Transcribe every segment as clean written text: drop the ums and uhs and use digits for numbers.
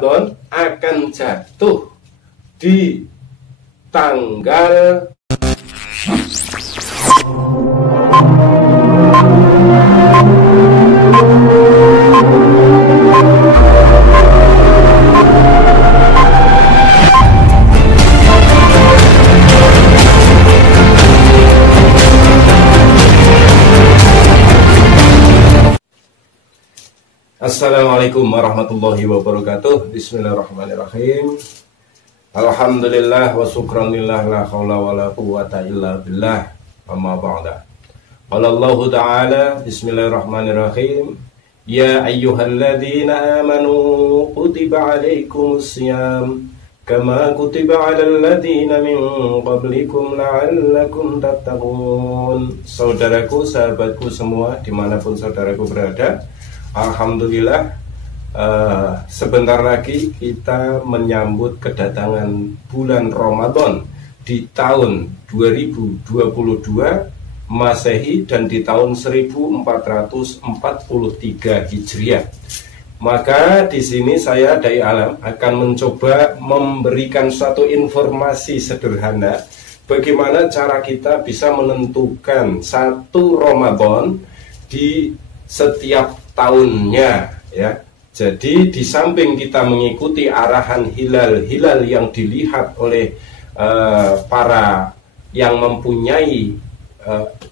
Ramadan akan jatuh di tanggal Assalamualaikum warahmatullahi wabarakatuh. Bismillahirrahmanirrahim. Alhamdulillah wa syukranillah la haula wa la quwwata illa billah. Amma ba'da. Qala Allah Ta'ala, bismillahirrahmanirrahim. Ya ayyuhalladzina amanu kutiba alaikumus syiyam kama kutiba alal ladzina min qablikum la'allakum tattaqun. Saudaraku, sahabatku semua dimanapun saudaraku berada, alhamdulillah, sebentar lagi kita menyambut kedatangan bulan Ramadan di tahun 2022 Masehi dan di tahun 1443 Hijriah. Maka di sini saya Dai Alam akan mencoba memberikan satu informasi sederhana bagaimana cara kita bisa menentukan satu Ramadan di setiap tahunnya, ya. Jadi di samping kita mengikuti arahan hilal-hilal yang dilihat oleh para yang mempunyai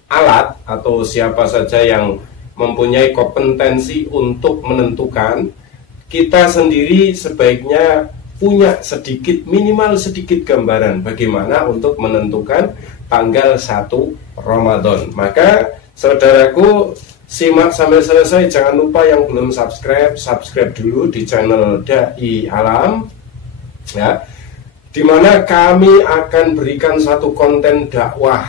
alat atau siapa saja yang mempunyai kompetensi untuk menentukan, kita sendiri sebaiknya punya minimal sedikit gambaran bagaimana untuk menentukan tanggal 1 Ramadan. Maka saudaraku, simak sampai selesai. Jangan lupa yang belum subscribe dulu di channel Dai Alam, ya, dimana kami akan berikan satu konten dakwah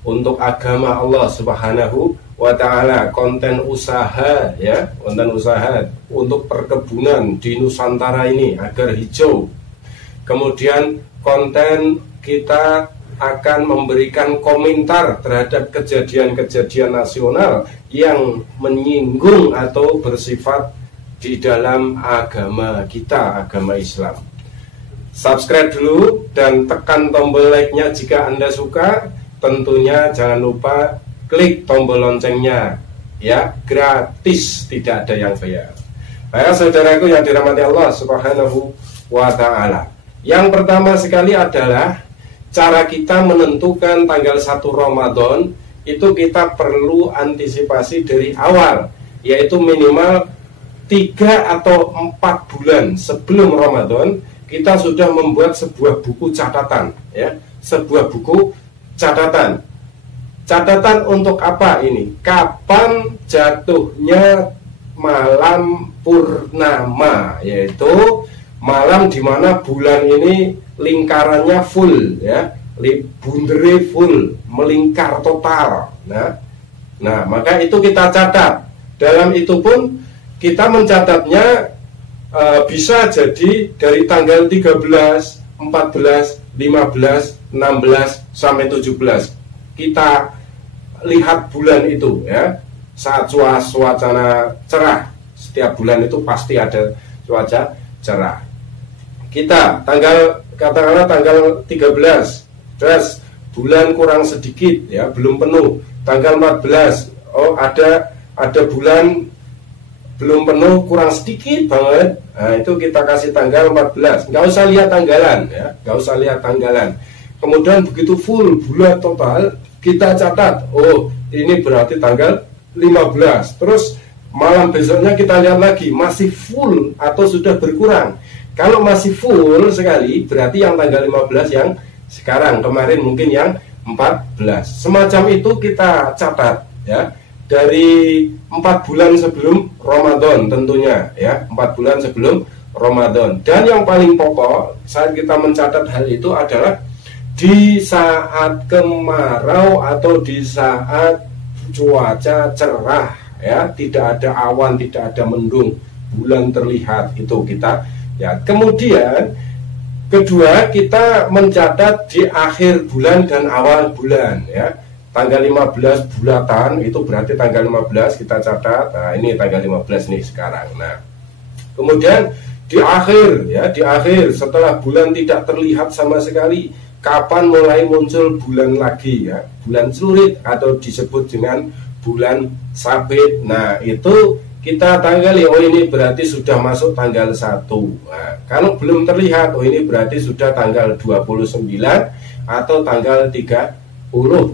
untuk agama Allah Subhanahu wa Ta'ala, konten usaha, ya, konten usaha untuk perkebunan di Nusantara ini agar hijau. Kemudian konten kita akan memberikan komentar terhadap kejadian-kejadian nasional yang menyinggung atau bersifat di dalam agama kita, agama Islam. Subscribe dulu dan tekan tombol like-nya jika Anda suka. Tentunya jangan lupa klik tombol loncengnya, ya, gratis, tidak ada yang bayar. Baik saudaraku yang dirahmati Allah Subhanahu wa Ta'ala, yang pertama sekali adalah cara kita menentukan tanggal 1 Ramadan. Itu kita perlu antisipasi dari awal, yaitu minimal 3 atau 4 bulan sebelum Ramadan kita sudah membuat sebuah buku catatan, ya, sebuah buku catatan. Catatan untuk apa ini? Kapan jatuhnya malam purnama, yaitu malam di mana bulan ini lingkarannya full, ya, bundere full, melingkar total. Nah, maka itu kita catat. Dalam itu pun kita mencatatnya bisa jadi dari tanggal 13, 14, 15, 16 sampai 17. Kita lihat bulan itu, ya, saat suasana cerah. Setiap bulan itu pasti ada cuaca cerah. Kita katakanlah tanggal 13, terus bulan kurang sedikit, ya, belum penuh. Tanggal 14, oh ada bulan belum penuh, kurang sedikit banget. Nah, itu kita kasih tanggal 14. Nggak usah lihat tanggalan, ya, nggak usah lihat tanggalan. Kemudian begitu full bulan total, kita catat, oh ini berarti tanggal 15. Terus malam besoknya kita lihat lagi, masih full atau sudah berkurang. Kalau masih full sekali, berarti yang tanggal 15 yang sekarang, kemarin mungkin yang 14. Semacam itu kita catat, ya, dari 4 bulan sebelum Ramadan tentunya, ya, 4 bulan sebelum Ramadan. Dan yang paling pokok saat kita mencatat hal itu adalah di saat kemarau atau di saat cuaca cerah, ya, tidak ada awan, tidak ada mendung, bulan terlihat, itu kita, ya. Kemudian kedua, kita mencatat di akhir bulan dan awal bulan, ya. Tanggal 15 bulatan itu berarti tanggal 15 kita catat. Nah, ini tanggal 15 nih sekarang. Nah, kemudian di akhir ya, di akhir setelah bulan tidak terlihat sama sekali, kapan mulai muncul bulan lagi ya, bulan surit atau disebut dengan bulan sabit. Nah itu kita tanggali, oh ini berarti sudah masuk tanggal 1. Nah, kalau belum terlihat, oh ini berarti sudah tanggal 29 atau tanggal 30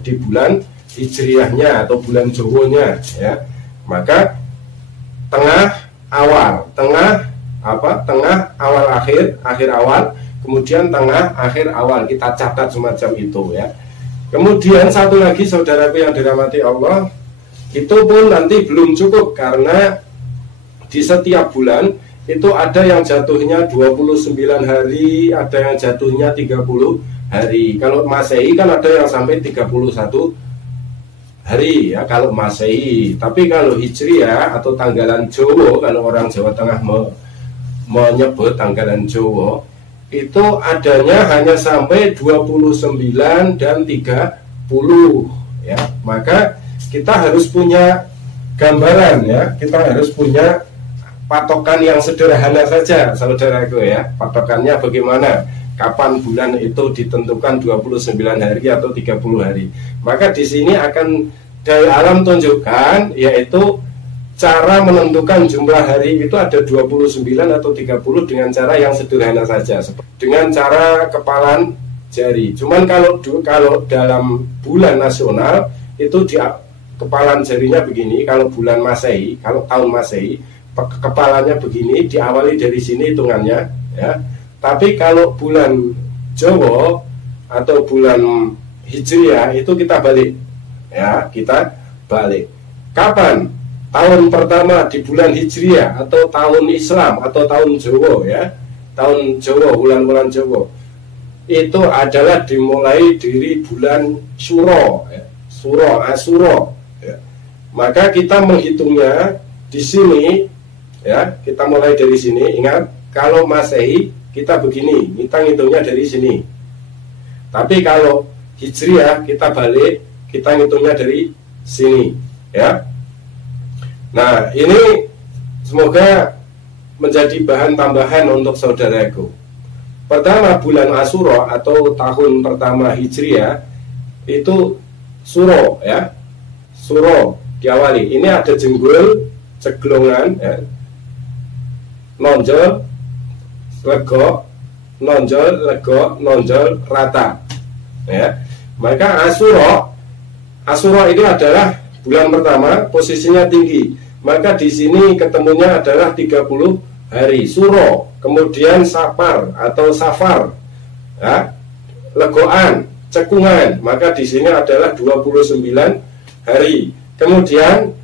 di bulan Hijriahnya atau bulan Jawonya ya. Maka tengah awal akhir, akhir awal, kemudian tengah akhir awal, kita catat semacam itu ya. Kemudian satu lagi saudaraku yang dirahmati Allah, itu pun nanti belum cukup, karena di setiap bulan itu ada yang jatuhnya 29 hari, ada yang jatuhnya 30 hari. Kalau Masehi kan ada yang sampai 31 hari ya kalau Masehi. Tapi kalau Hijriah atau tanggalan Jawa, kalau orang Jawa Tengah menyebut tanggalan Jawa, itu adanya hanya sampai 29 dan 30 ya. Maka kita harus punya gambaran ya, kita harus punya patokan yang sederhana saja saudaraku ya. Patokannya bagaimana, kapan bulan itu ditentukan 29 hari atau 30 hari. Maka di sini akan dari alam tunjukkan, yaitu cara menentukan jumlah hari itu ada 29 atau 30 dengan cara yang sederhana saja, dengan cara kepalan jari. Cuman kalau dalam bulan nasional itu di kepalan jarinya begini. Kalau bulan Masehi, kalau tahun Masehi, kepalanya begini, diawali dari sini hitungannya ya. Tapi kalau bulan Jawa atau bulan Hijriah itu kita balik ya, kita balik. Kapan? Tahun pertama di bulan Hijriah atau tahun Islam atau tahun Jawa ya, tahun Jawa, bulan-bulan Jawa itu adalah dimulai dari bulan Suro ya. Asuro ya. Maka kita menghitungnya di sini ya, kita mulai dari sini. Ingat, kalau Masehi kita begini, kita ngitungnya dari sini. Tapi kalau Hijriah kita balik, kita ngitungnya dari sini ya. Nah ini semoga menjadi bahan tambahan untuk saudaraku. Pertama, bulan Asuro atau tahun pertama Hijriah itu Suro ya, Suro diawali. Ini ada jenggul, ceglongan ya, nonjol, lego, nonjol, lego, nonjol, rata ya. Maka Asuro ini adalah bulan pertama, posisinya tinggi. Maka di sini ketemunya adalah 30 hari Suro. Kemudian Sapar atau Safar ya, Legoan, Cekungan, maka di sini adalah 29 hari. Kemudian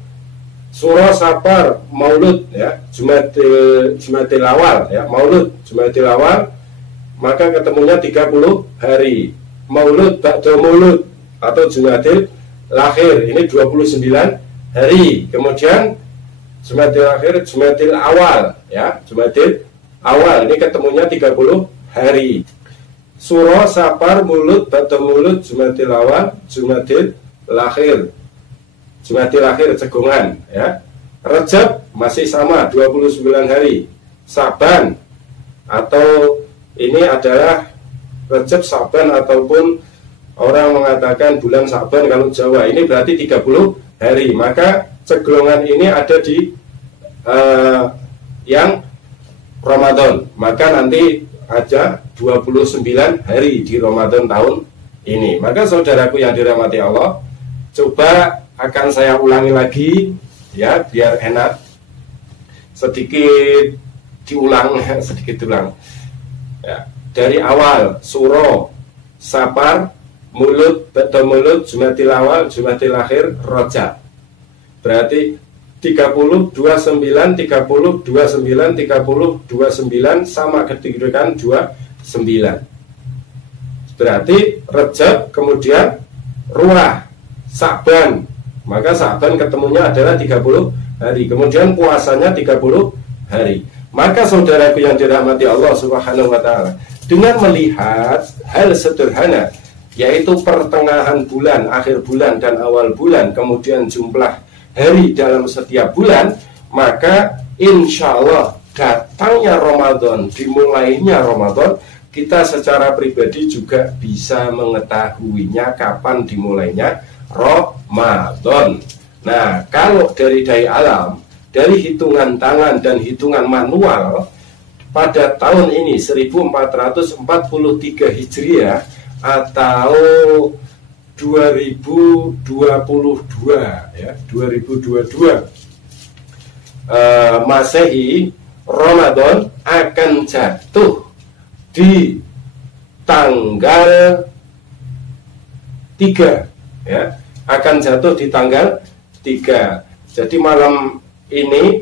Suro, Sapar, Maulud ya, Jumadil Awal ya, Maulud, Jumadil Awal, maka ketemunya 30 hari. Maulud, Ba'da Maulud atau Jumadil Akhir, ini 29 hari. Kemudian Jumadil Akhir, Jumadil Awal ya, Jumadil Awal, ini ketemunya 30 hari. Suro, Sapar, Maulud, Ba'da Maulud, Jumadil Awal, Jumadil Akhir, Jumadil Akhir, Cekungan ya. Rejab masih sama 29 hari. Saban atau ini adalah Rejab, Saban, ataupun orang mengatakan bulan Saban kalau Jawa, ini berarti 30 hari. Maka ceglongan ini ada di yang Ramadan, maka nanti aja 29 hari di Ramadan tahun ini. Maka saudaraku yang dirahmati Allah, coba akan saya ulangi lagi ya, biar enak, sedikit diulang sedikit ulang ya. Dari awal Suro, Sapar, Maulud, Ba'da Maulud, Jumadil Awal, Jumadil Akhir, Rajab. Berarti 30, 29, 30, 29, 30, 29 sama ketikkan 29. Berarti Rajab, kemudian Ruah, Saban. Maka Saban ketemunya adalah 30 hari. Kemudian puasanya 30 hari. Maka saudaraku yang dirahmati Allah Subhanahu wa taala, dengan melihat hal sederhana, yaitu pertengahan bulan, akhir bulan, dan awal bulan, kemudian jumlah hari dalam setiap bulan, maka insya Allah datangnya Ramadan, dimulainya Ramadan, kita secara pribadi juga bisa mengetahuinya kapan dimulainya Ramadan. Nah, kalau dari dai alam, dari hitungan tangan dan hitungan manual, pada tahun ini 1443 Hijriah atau 2022 ya, 2022 Masehi, Ramadan akan jatuh di tanggal 3 ya, akan jatuh di tanggal 3. Jadi malam ini,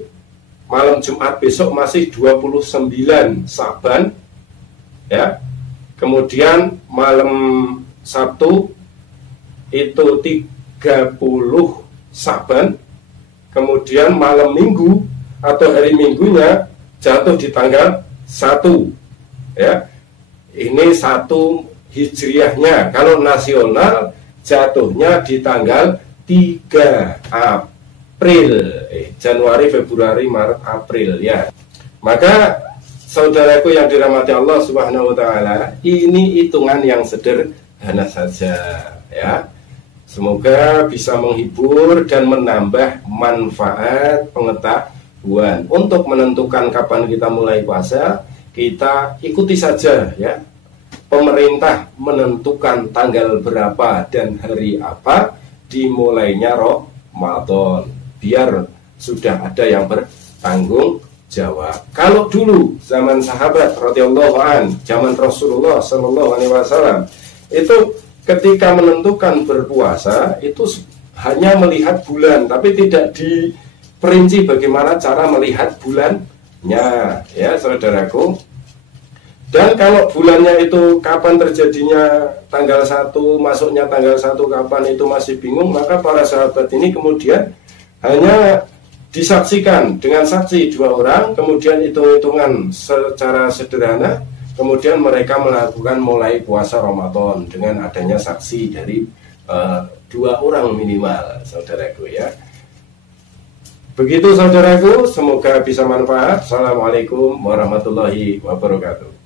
malam Jumat besok masih 29 Saban ya. Kemudian malam Sabtu itu 30 Saban. Kemudian malam Minggu atau hari Minggunya jatuh di tanggal 1 ya. Ini 1 Hijriahnya. Kalau nasional jatuhnya di tanggal 3 April, Januari, Februari, Maret, April ya. Maka saudaraku yang dirahmati Allah Subhanahu wa taala, ini hitungan yang sederhana saja ya. Semoga bisa menghibur dan menambah manfaat pengetahuan. Untuk menentukan kapan kita mulai puasa, kita ikuti saja ya. Pemerintah menentukan tanggal berapa dan hari apa dimulainya Ramadan, biar sudah ada yang bertanggung jawab. Kalau dulu zaman sahabat radhiyallahu an, zaman Rasulullah sallallahu alaihi wasallam, itu ketika menentukan berpuasa itu hanya melihat bulan, tapi tidak diperinci bagaimana cara melihat bulannya ya saudaraku. Dan kalau bulannya itu kapan terjadinya tanggal 1, masuknya tanggal 1 kapan, itu masih bingung, maka para sahabat ini kemudian hanya disaksikan dengan saksi 2 orang, kemudian hitung-hitungan secara sederhana, kemudian mereka melakukan mulai puasa Ramadan dengan adanya saksi dari 2 orang minimal, saudaraku ya. Begitu saudaraku, semoga bisa manfaat. Assalamualaikum warahmatullahi wabarakatuh.